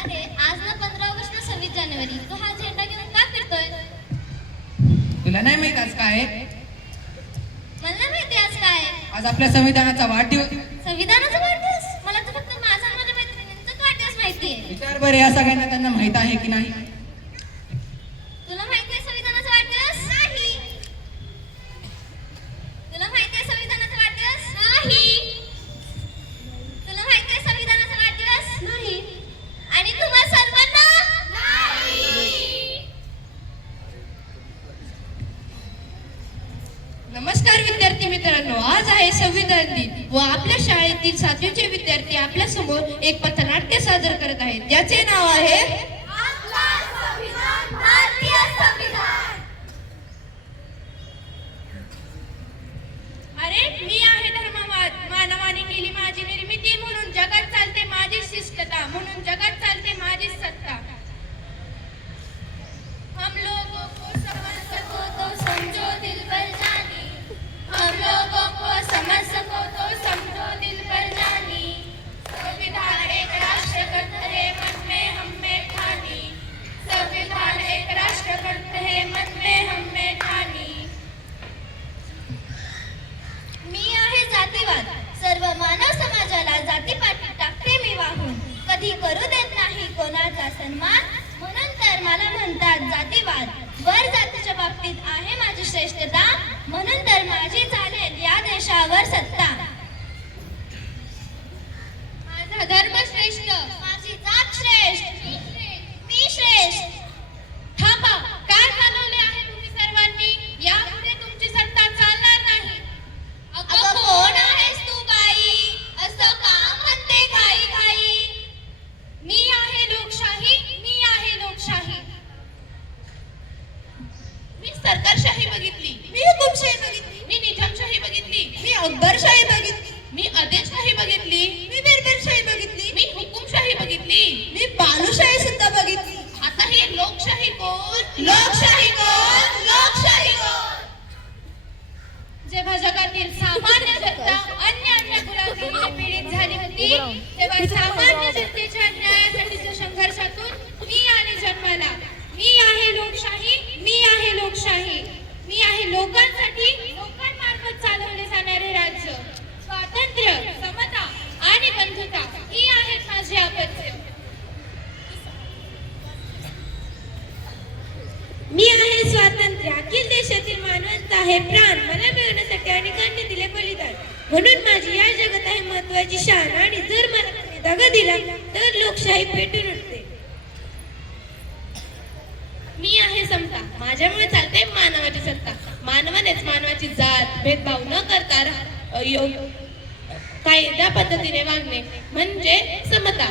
अरे आज ना 15 ऑगस्ट ना 26 जानेवारी, तू हा झेंडा घेऊन का फिरतोय? तुला नाही माहित आज काय आहे? मला नाही माहिती आज काय आहे. आज आपल्या संविधानाचा वाढदिवस. संविधानाचा वाढदिवस? मला तर फक्त माझा आणि माझ्या मैत्रिणींचाच वाढदिवस माहिती आहे. विचार बरं या सगळ्यांना त्यांना माहित आहे की नाही? तुला माहिती आहे संविधानाचा वाढदिवस? नाही. तुला माहिती आहे संविधानाचा वाढदिवस? नाही. तुला माहिती आहे संविधानाचा वाढदिवस? नाही. आणि तुम्हा सर्वांना? नाही. नमस्कार विद्यार्थी मित्रांनो, आज आहे संविधान दिन व आपल्या शाळेतील 7वीचे विद्यार्थी आपल्या समोर एक पथनाट्य सादर करत आहेत, ज्याचे नाव आहे आपला संविधान, भारतीय संविधान. अरे मी आहे धर्मवाद, मानवाने केली माझी निर्मिती, म्हणून जगात चालते माझी शिष्टता, म्हणून जगात चालते माझी सत्ता. हम लोगों को समझ सको तो समझो दिल पर जानी, हम लोगों को समझ सको तो समझो दिल पर जानी. संविधान एक राष्ट्र ग्रंथ है मन में हम में ठानी, संविधान एक राष्ट्र ग्रंथ है मन में हम में ठानी. मी आहे जातीवाद, सर्व मानव समाजाला जातीपाती टाकते मी वाहून, कधी करू देत नाही कोणाचा सन्मान, म्हणून तर मला म्हणतात जातीवाद. वर जातीच्या बाबतीत आहे माझी श्रेष्ठता, म्हणून तर माझी चालेल या देशावर सत्ता. माझा धर्म श्रेष्ठ, माझी जात श्रेष्ठ, मी श्रेष्ठ. थांबा, काय चालवले आहे तुम्ही सर्वांनी? यापुढे तुमची सत्ता चालणार नाही. अगं कोण आहेस तू बाई, असं का म्हणते घाई घाई? मी आहे लोकशाही, मी आहे लोकशाही. मी सरकारशाही बघितली, मी हुकुमशाही बघितली, मी निजामशाही बघितली, मी अकबरशाही बघितली, मी आदेशशाही बघितली, मी बिरबलशाही बघितली, मी हुकुमशाही बघितली. मी बालूशाही सुद्धा बघितली. आता ही लोकशाही कोण? लोकशाही कोण? लोकशाही कोण? जेव्हा जगातील सामान्य जनता अन्य गुलामीने पीडित झाली होती, तेव्हा सामान्य जनतेच्या न्यायासाठीच्या संघर्षातून मी आले जन्माला. मी आहे लोकशाही, मी आहे लोकशाही. मी आहे लोकांसाठी, लोकांमार्फत चालवले जाणारे राज्य. स्वातंत्र्य, समता आणि बंधुता ही आहेत माझी आपत्य. मी आहे स्वातंत्र्य, अखिल देशातील मानवांचा आहे प्राण, मला मिळवण्यासाठी अनेकांनी दिले बलिदान, म्हणून माझी या जगात आहे महत्वाची शान. आणि जर मला कोणी दगा दिला तर लोकशाही पेटून उठते. मी आहे समता, माझ्यामुळे चालते मानवाची सत्ता. मानवानेच मानवाची जात भेदभाव न करता कायद्या पद्धतीने वागणे म्हणजे समता.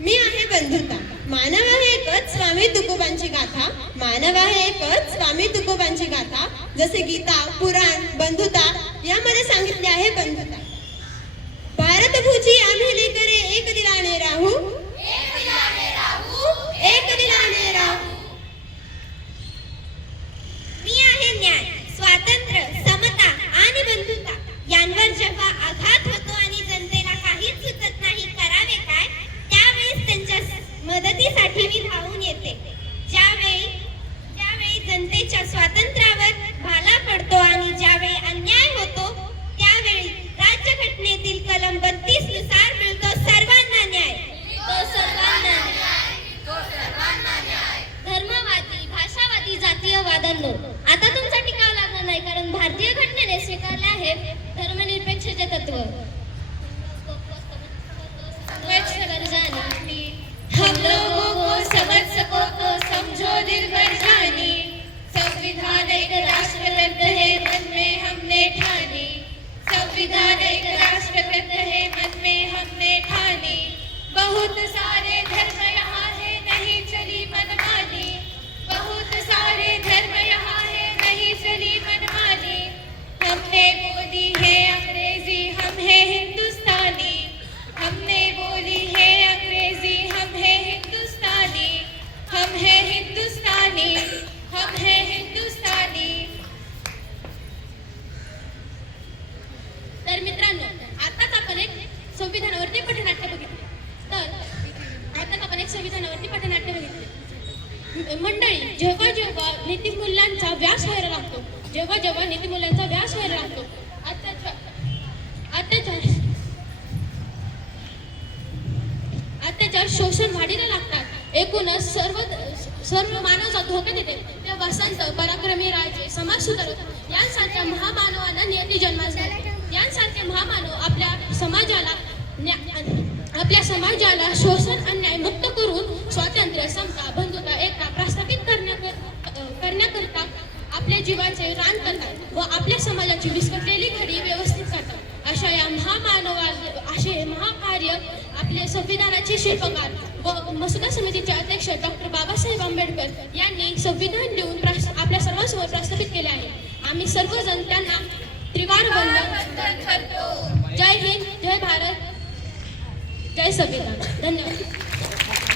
मी आहे बंधुता, मानव आहे एकच, स्वामी तुकोबांची गाथा. मानव आहे एकच, स्वामी तुकोबांची गाथा. जसे गीता, पुराण, बंधुता यामध्ये सांगितले आहे बंधुता. भारत भूची आम्ही लेकरे एक दिलाने राहू, एक दिलाने राहू, एक दिलाने राहू. मी आहे न्याय, स्वातंत्र्य, समता आणि बंधुता यांवर जेव्हा आघात होतो आणि जनतेला काहीच सुचत नाही करावे काय, त्यावेळेस त्यांच्या मदतीसाठी मी धावून येते. ज्यावेळी जनतेच्या स्वातंत्र्यावर भाला पडतो आणि ज्यावेळी अन्याय होतो त्यावेळी शोषण वाढीला लागतात. एकूणच सर्व मानवजात धोक्यात येते. तेव्हा संत, पराक्रमी राजे, समाज सुधारक यांसारख्या महामानवांना नियती जन्मास घालते. यांसारखे महामानव आपल्या समाजाला शोषण अन्याय मुक्त करून स्वातंत्र्य, समता, बंधुता, एकता प्रस्थापित करण्याकरता आपल्या जीवाचे रान करतात व आपल्या समाजाची विस्कटलेली घडी व्यवस्थित करतात. अशा या असे महाकार्य आपले संविधानाचे शिल्पकार व मसुदा समितीचे अध्यक्ष डॉक्टर बाबासाहेब आंबेडकर यांनी संविधान लिहून आपल्या सर्वांसमोर प्रस्थापित केले आहे. आम्ही सर्वजण त्यांना त्रिवार वंदन करतो. जय हिंद, जय भारत, जय संविधान. धन्यवाद.